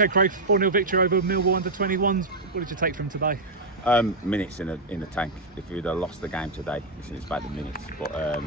Okay, Craig, 4-0 victory over Millwall U21s. What did you take from today? Minutes in the tank. If we'd have lost the game today, it's about the minutes. But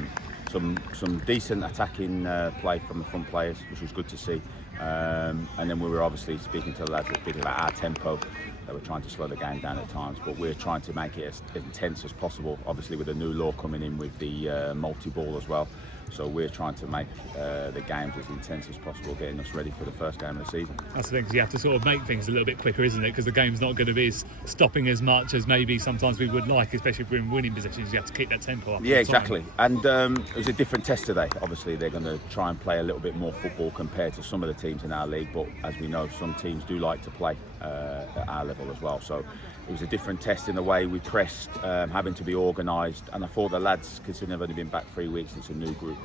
some decent attacking play from the front players, which was good to see. And then we were obviously speaking to the lads a bit about our tempo. They were trying to slow the game down at times, but we're trying to make it as intense as possible. Obviously, with the new law coming in with the multi-ball as well. So we're trying to make the games as intense as possible, getting us ready for the first game of the season. That's the thing, 'cause you have to sort of make things a little bit quicker, isn't it? Because the game's not going to be stopping as much as maybe sometimes we would like, especially if we're in winning positions. You have to keep that tempo up. Yeah, exactly. And it was a different test today. Obviously, they're going to try and play a little bit more football compared to some of the teams in our league. But as we know, some teams do like to play at our level as well. So it was a different test in the way we pressed, having to be organised. And I thought the lads, considering they've only been back 3 weeks, it's a new group.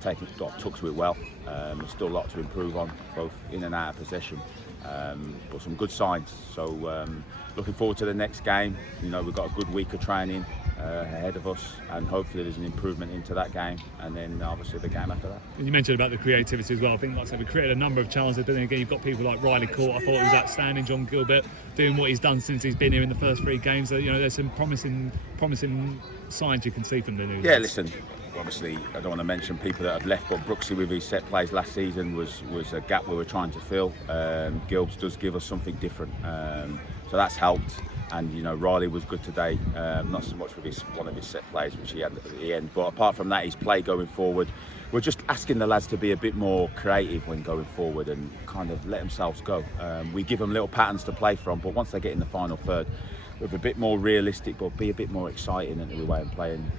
Took to it well. There's still a lot to improve on, both in and out of possession, but some good signs. So looking forward to the next game. You know, we've got a good week of training ahead of us, and hopefully there's an improvement into that game, and then obviously the game after that. And you mentioned about the creativity as well. I think, like I said, we created a number of chances, but then again, you've got people like Riley Court. I thought it was outstanding. John Gilbert doing what he's done since he's been here in the first 3 games. So, you know, there's some promising signs you can see from the new. Yeah, listen. Obviously, I don't want to mention people that have left, but Brooksy with his set plays last season was a gap we were trying to fill. Gilbs does give us something different, so that's helped. And you know, Riley was good today, not so much with one of his set plays, which he had at the end. But apart from that, his play going forward, we're just asking the lads to be a bit more creative when going forward and kind of let themselves go. We give them little patterns to play from, but once they get in the final third, we're a bit more realistic, but be a bit more exciting in the way of playing.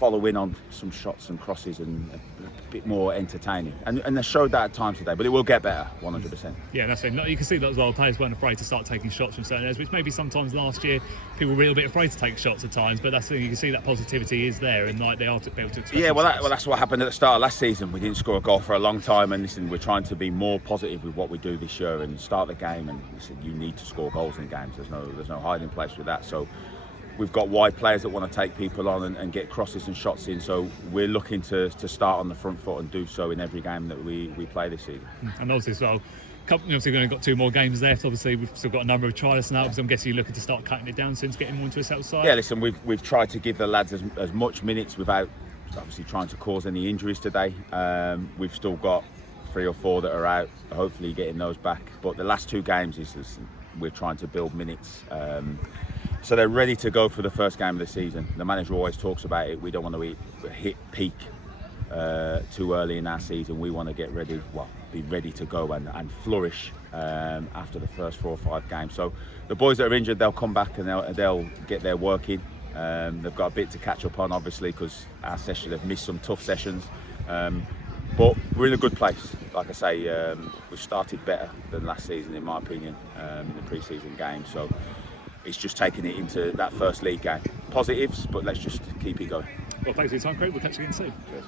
Follow in on some shots and crosses and a bit more entertaining, and they showed that at times today, but it will get better 100%. Yeah, that's it. You can see that as well. Players weren't afraid to start taking shots from certain areas, which maybe sometimes last year people were a little bit afraid to take shots at times, but that's the thing, you can see that positivity is there, and like they are able to express themselves. That's what happened at the start of last season. We didn't score a goal for a long time, and listen, we're trying to be more positive with what we do this year and start the game, and listen, you need to score goals in games. There's no hiding place with that. So we've got wide players that want to take people on and get crosses and shots in, so we're looking to start on the front foot and do so in every game that we play this season. And obviously as well, obviously we've only got 2 more games left. Obviously we've still got a number of trials now, because I'm guessing you're looking to start cutting it down soon to get more into a set side. Yeah, listen, we've tried to give the lads as much minutes without obviously trying to cause any injuries today. We've still got 3 or 4 that are out, hopefully getting those back. But the last 2 games we're trying to build minutes. So they're ready to go for the first game of the season. The manager always talks about it. We don't want to hit peak too early in our season. We want to be ready to go and flourish after the first 4 or 5 games. So the boys that are injured, they'll come back and they'll get their work in. They've got a bit to catch up on, obviously, because our session, they've missed some tough sessions. But we're in a good place. Like I say, we've started better than last season, in my opinion, in the pre-season game. So it's just taking it into that first league game. Positives, but let's just keep it going. Well, thanks for your time, Craig. We'll catch you again soon. Cheers.